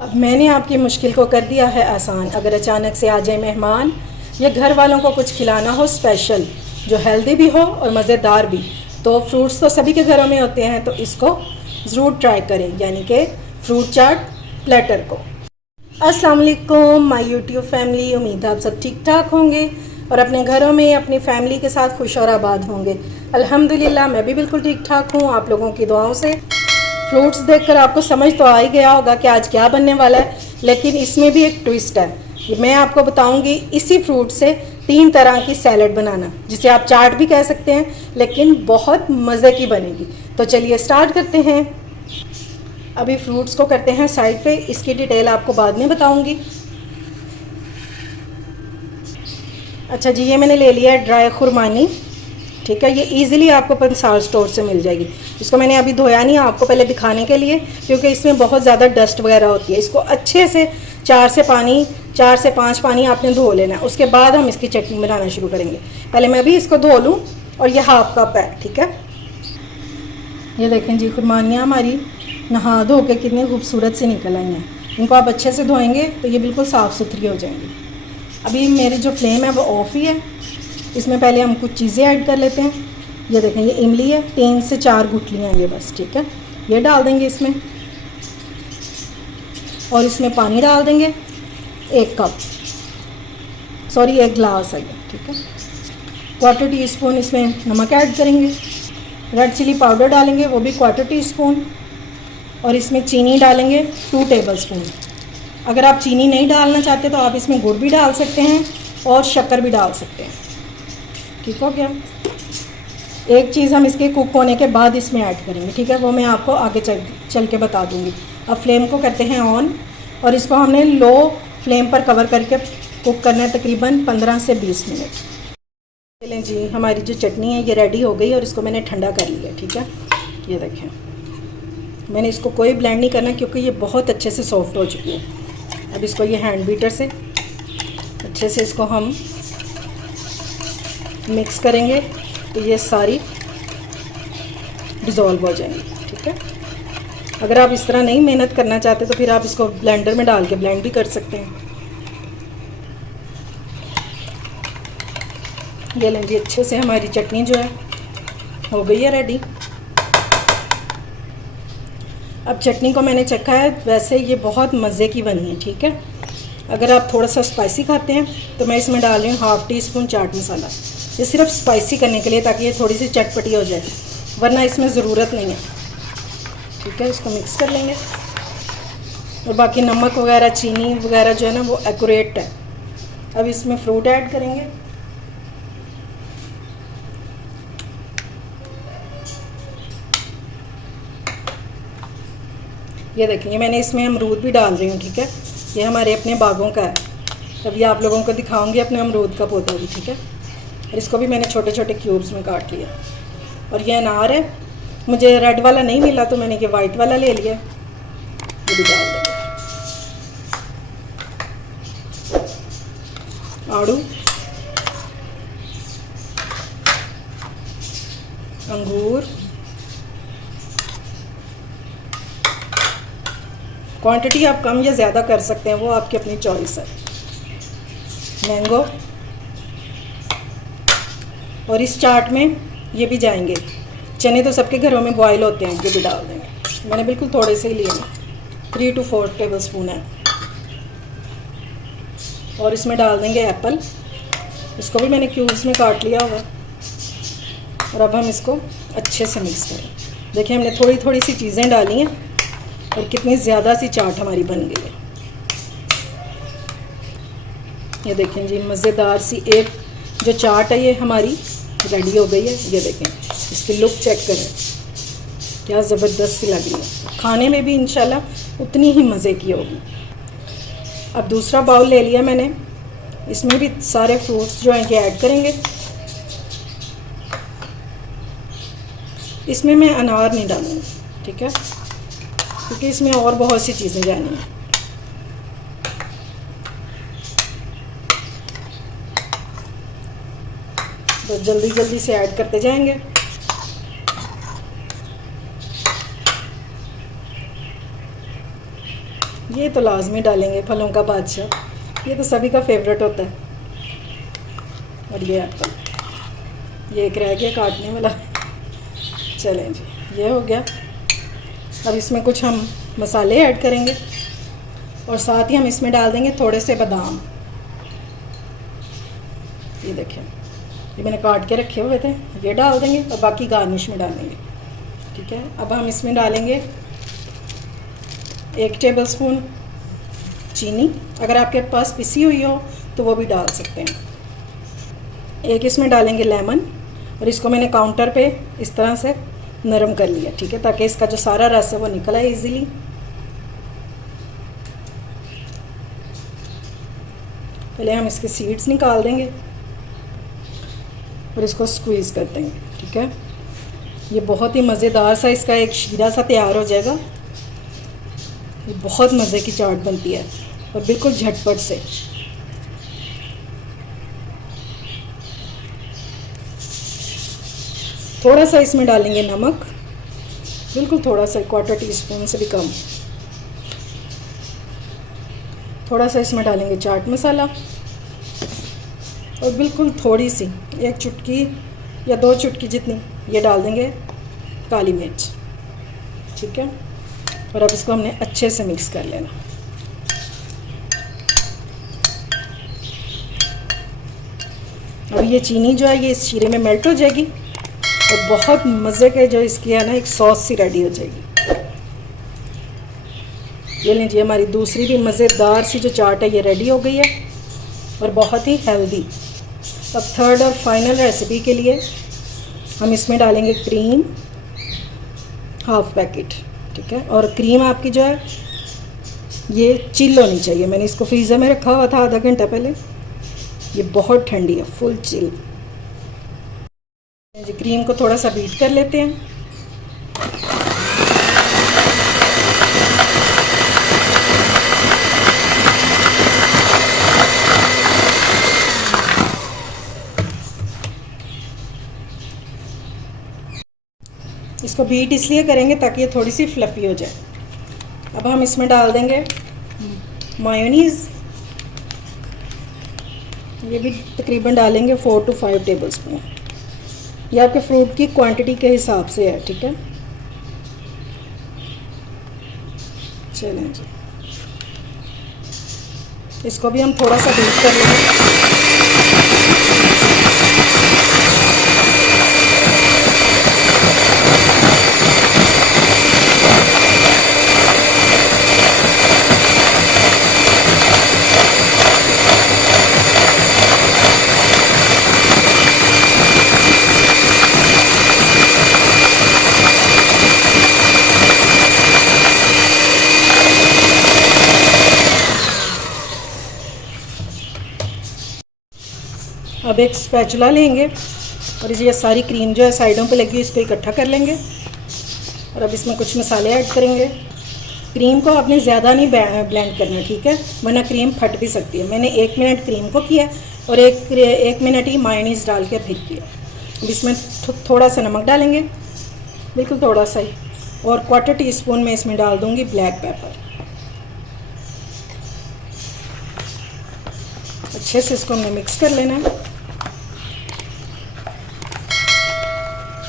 अब मैंने आपकी मुश्किल को कर दिया है आसान। अगर अचानक से आ जाए मेहमान या घर वालों को कुछ खिलाना हो स्पेशल, जो हेल्दी भी हो और मज़ेदार भी, तो फ्रूट्स तो सभी के घरों में होते हैं, तो इसको ज़रूर ट्राई करें, यानी कि फ्रूट चाट प्लेटर को। अस्सलाम वालेकुम माय यूट्यूब फैमिली, उम्मीद है आप सब ठीक ठाक होंगे और अपने घरों में अपनी फैमिली के साथ खुश और आबाद होंगे। अल्हम्दुलिल्लाह मैं भी बिल्कुल ठीक ठाक हूँ, आप लोगों की दुआओं से। फ्रूट्स देखकर आपको समझ तो आ ही गया होगा कि आज क्या बनने वाला है, लेकिन इसमें भी एक ट्विस्ट है। मैं आपको बताऊंगी इसी फ्रूट से 3 तरह की सैलड बनाना, जिसे आप चाट भी कह सकते हैं, लेकिन बहुत मज़े की बनेगी। तो चलिए स्टार्ट करते हैं। अभी फ्रूट्स को करते हैं साइड पे, इसकी डिटेल आपको बाद में बताऊंगी। अच्छा जी, ये मैंने ले लिया है ड्राई खुरमानी, ठीक है। ये इजीली आपको पंसार स्टोर से मिल जाएगी। इसको मैंने अभी धोया नहीं, आपको पहले दिखाने के लिए, क्योंकि इसमें बहुत ज़्यादा डस्ट वगैरह होती है। इसको अच्छे से 4 से 5 पानी आपने धो लेना है, उसके बाद हम इसकी चटनी बनाना शुरू करेंगे। पहले मैं भी इसको धो लूँ, और ये हाफ कप है, ठीक है। ये देखें जी, खुरमानियाँ हमारी नहा धो के कितनी खूबसूरत से निकल आई हैं। इनको आप अच्छे से धोएंगे तो ये बिल्कुल साफ़ सुथरी हो जाएंगी। अभी मेरी जो फ्लेम है वो ऑफ ही है। इसमें पहले हम कुछ चीज़ें ऐड कर लेते हैं। ये देखें, ये इमली है, 3 से 4 गुठलियाँ ये बस, ठीक है। ये डाल देंगे इसमें, और इसमें पानी डाल देंगे 1 कप, सॉरी 1 गिलास है ये, ठीक है। 1/4 टीस्पून इसमें नमक ऐड करेंगे। रेड चिली पाउडर डालेंगे, वो भी 1/4 टीस्पून। और इसमें चीनी डालेंगे 2 टेबलस्पून। अगर आप चीनी नहीं डालना चाहते तो आप इसमें गुड़ भी डाल सकते हैं और शक्कर भी डाल सकते हैं, ठीक हो गया। एक चीज़ हम इसके कुक होने के बाद इसमें ऐड करेंगे, ठीक है, वो मैं आपको आगे चल के बता दूंगी। अब फ्लेम को करते हैं ऑन, और इसको हमने लो फ्लेम पर कवर करके कुक करना है तकरीबन 15 से 20 मिनट। चलें जी, हमारी जो चटनी है ये रेडी हो गई, और इसको मैंने ठंडा कर लिया, ठीक है। ये देखें, मैंने इसको कोई ब्लेंड नहीं करना, क्योंकि ये बहुत अच्छे से सॉफ्ट हो चुकी है। अब इसको ये हैंड बीटर से अच्छे से इसको हम मिक्स करेंगे, तो ये सारी डिज़ोल्व हो जाएंगी, ठीक है। अगर आप इस तरह नहीं मेहनत करना चाहते तो फिर आप इसको ब्लेंडर में डाल के ब्लेंड भी कर सकते हैं। ये लें जी, अच्छे से हमारी चटनी जो है हो गई है रेडी। अब चटनी को मैंने चखा है, वैसे ये बहुत मज़े की बनी है, ठीक है। अगर आप थोड़ा सा स्पाइसी खाते हैं तो मैं इसमें डाल रही हूँ 1/2 टीस्पून चाट मसाला। ये सिर्फ स्पाइसी करने के लिए, ताकि ये थोड़ी सी चटपटी हो जाए, वरना इसमें ज़रूरत नहीं है, ठीक है। इसको मिक्स कर लेंगे, और बाकी नमक वगैरह चीनी वगैरह जो है ना वो एक्यूरेट है। अब इसमें फ्रूट ऐड करेंगे। ये देखिए, मैंने इसमें अमरूद भी डाल रही हूँ, ठीक है। ये हमारे अपने बागों का है, अभी आप लोगों को दिखाऊंगी अपने अमरूद का पौधा भी, ठीक है। और इसको भी मैंने छोटे छोटे क्यूब्स में काट लिया। और ये अनार है, मुझे रेड वाला नहीं मिला तो मैंने ये वाइट वाला ले लिया, ये भी डाल देंगे। आड़ू, अंगूर, क्वांटिटी आप कम या ज़्यादा कर सकते हैं, वो आपकी अपनी चॉइस है। मैंगो, और इस चाट में ये भी जाएंगे चने, तो सबके घरों में बॉयल होते हैं, ये भी डाल देंगे। मैंने बिल्कुल थोड़े से ही लिए हैं, 3 to 4 टेबलस्पून है। और इसमें डाल देंगे एप्पल, इसको भी मैंने क्यूब्स में काट लिया होगा। और अब हम इसको अच्छे से मिक्स करें। देखिए, हमने थोड़ी थोड़ी सी चीज़ें डाली हैं और कितनी ज़्यादा सी चाट हमारी बन गई है। ये देखें जी, मज़ेदार सी एक जो चाट है ये हमारी रेडी हो गई है। ये देखें, इसकी लुक चेक करें, क्या ज़बरदस्त सी लग रही है। खाने में भी इंशाल्लाह उतनी ही मज़े की होगी। अब दूसरा बाउल ले लिया मैंने, इसमें भी सारे फ्रूट्स जो हैं ये ऐड करेंगे। इसमें मैं अनार नहीं डालूँगी, ठीक है, क्योंकि इसमें और बहुत सी चीज़ें जानी हैं। तो जल्दी जल्दी से ऐड करते जाएंगे। ये तो लाजमी डालेंगे, फलों का बादशाह, ये तो सभी का फेवरेट होता है। और ये एप्पल, ये एक रह गया काटने वाला। चलें जी, ये हो गया। अब इसमें कुछ हम मसाले ऐड करेंगे और साथ ही हम इसमें डाल देंगे थोड़े से बादाम। ये देखें, ये मैंने काट के रखे हुए थे, ये डाल देंगे और बाकी गार्निश में डालेंगे। ठीक है, अब हम इसमें डालेंगे 1 टेबलस्पून चीनी, अगर आपके पास पिसी हुई हो तो वो भी डाल सकते हैं। एक इसमें डालेंगे लेमन, और इसको मैंने काउंटर पे इस तरह से नरम कर लिया। ठीक है, ताकि इसका जो सारा रस है वो निकल आए इजीली। पहले हम इसके सीड्स निकाल देंगे और इसको स्क्वीज़ कर देंगे। ठीक है, ये बहुत ही मज़ेदार सा इसका एक शीरा सा तैयार हो जाएगा। ये बहुत मज़े की चाट बनती है और बिल्कुल झटपट से। थोड़ा सा इसमें डालेंगे नमक, बिल्कुल थोड़ा सा, 1/4 टीस्पून से भी कम। थोड़ा सा इसमें डालेंगे चाट मसाला और बिल्कुल थोड़ी सी 1 चुटकी या 2 चुटकी जितनी ये डाल देंगे काली मिर्च। ठीक है, और अब इसको हमने अच्छे से मिक्स कर लेना। अब ये चीनी जो है ये इस शीरे में मेल्ट हो जाएगी और बहुत मज़े के जो इसकी है ना एक सॉस सी रेडी हो जाएगी। ये लीजिए, हमारी दूसरी भी मज़ेदार सी जो चाट है ये रेडी हो गई है और बहुत ही हेल्दी। अब थर्ड और फाइनल रेसिपी के लिए हम इसमें डालेंगे क्रीम, 1/2 पैकेट। ठीक है, और क्रीम आपकी जो है ये चिल होनी चाहिए। मैंने इसको फ्रीज़र में रखा हुआ था आधा घंटा पहले, ये बहुत ठंडी है, फुल चिल। जी, क्रीम को थोड़ा सा बीट कर लेते हैं। इसको बीट इसलिए करेंगे ताकि ये थोड़ी सी फ्लफ़ी हो जाए। अब हम इसमें डाल देंगे मायोनीज़, ये भी तकरीबन डालेंगे 4 to 5 टेबलस्पून। ये आपके फ्रूट की क्वांटिटी के हिसाब से है। ठीक है, चलें जी, इसको भी हम थोड़ा सा बीट कर लेंगे। अब एक स्पैचुला लेंगे और ये सारी क्रीम जो है साइडों पे लगी हुई इसको इकट्ठा कर लेंगे और अब इसमें कुछ मसाले ऐड करेंगे। क्रीम को आपने ज़्यादा नहीं ब्लेंड करना, ठीक है, वरना क्रीम फट भी सकती है। मैंने 1 मिनट क्रीम को किया और एक मिनट ही मायोनीज़ डाल के फिर किया। अब इसमें थोड़ा सा नमक डालेंगे, बिल्कुल थोड़ा सा ही, और 1/4 टीस्पून में इसमें डाल दूँगी ब्लैक पेपर। अच्छे से इसको हमने मिक्स कर लेना है।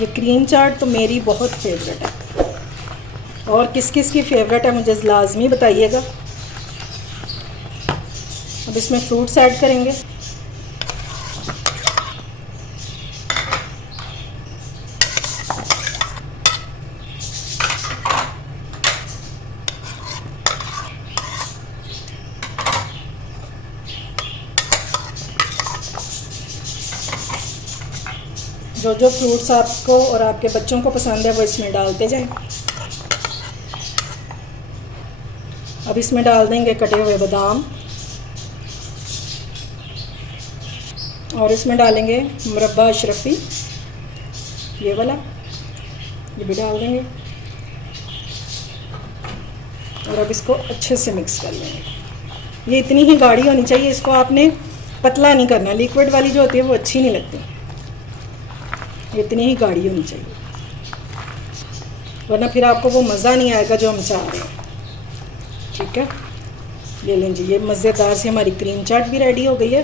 ये क्रीम चाट तो मेरी बहुत फेवरेट है, और किस किस की फेवरेट है मुझे लाजमी बताइएगा। अब इसमें फ्रूट्स ऐड करेंगे। जो जो फ्रूट्स आपको और आपके बच्चों को पसंद है वो इसमें डालते जाएं। अब इसमें डाल देंगे कटे हुए बादाम और इसमें डालेंगे मुरब्बा अशरफी, ये वाला, ये भी डाल देंगे और अब इसको अच्छे से मिक्स कर लेंगे। ये इतनी ही गाढ़ी होनी चाहिए, इसको आपने पतला नहीं करना। लिक्विड वाली जो होती है वो अच्छी नहीं लगती, इतनी ही गाढ़ी होनी चाहिए, वरना फिर आपको वो मज़ा नहीं आएगा जो हम चाह रहे हैं। ठीक है। ये लें जी, ये मज़ेदार सी हमारी क्रीम चाट भी रेडी हो गई है।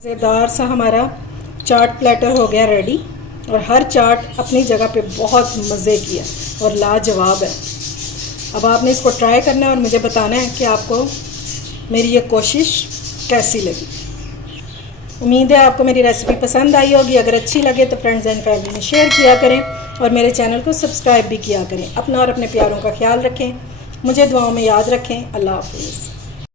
मज़ेदार सा हमारा चाट प्लेटर हो गया रेडी, और हर चाट अपनी जगह पे बहुत मज़े की है और लाजवाब है। अब आपने इसको ट्राई करना है और मुझे बताना है कि आपको मेरी ये कोशिश कैसी लगी। उम्मीद है आपको मेरी रेसिपी पसंद आई होगी। अगर अच्छी लगे तो फ्रेंड्स एंड फैमिली में शेयर किया करें और मेरे चैनल को सब्सक्राइब भी किया करें। अपना और अपने प्यारों का ख्याल रखें, मुझे दुआओं में याद रखें। अल्लाह हाफिज़।